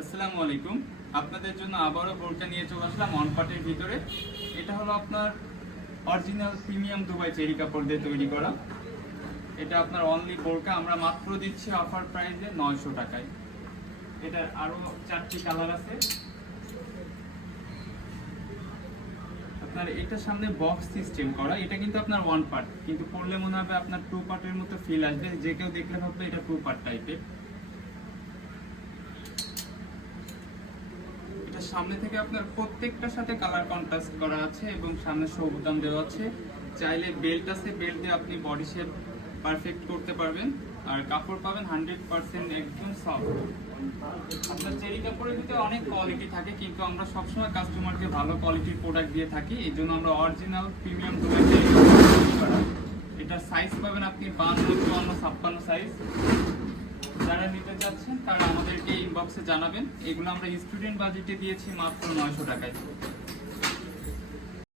আসসালামু আলাইকুম। আপনাদের জন্য আবারও বোরকা নিয়ে চলে আসলাম অন পাটের ভিতরে। এটা হলো আপনার অরিজিনাল প্রিমিয়াম দুবাই চেরি কাপড় দিয়ে তৈরি করা। এটা আপনার অনলি বোরকা আমরা মাত্র দিচ্ছি অফার প্রাইসে 900 টাকায়। এটার আরো 4টি কালার আছে। আপনার এটার সামনে বক্স সিস্টেম করা, এটা কিন্তু আপনার ওয়ান পার্ট, কিন্তু পরলে মনে হবে আপনার টু পার্টের মতো ফিল আসবে, যে কেউ দেখলে ভাববে এটা টু পার্ট টাইপের। সামনে থেকে আপনার প্রত্যেকটার সাথে কালার কন্ট্রাস্ট করা আছে এবং সামনে শো বোতাম দেওয়া আছে। চাইলে বেল্ট আছে, বেল্ট দিয়ে আপনি বডি শেপ পারফেক্ট করতে পারবেন। আর কাপড় পাবেন 100% একদম সফট। আপনার চেরি কাপড়ের ভিতরে অনেক কোয়ালিটি থাকে, কিন্তু আমরা সবসময় কাস্টমারকে ভালো কোয়ালিটির প্রোডাক্ট দিয়ে থাকি। এই জন্য আমরা অরিজিনাল প্রিমিয়াম দুবাই চেরি কাপড় তৈরি করা। এটার সাইজ পাবেন আপনি 52, 54, 56 সাইজ। যারা নিতে চাচ্ছেন তারা আমাদেরকে ইনবক্সে জানাবেন। এগুলো আমরা স্টুডেন্ট বাজেটে দিয়েছি মাত্র 900 টাকায়।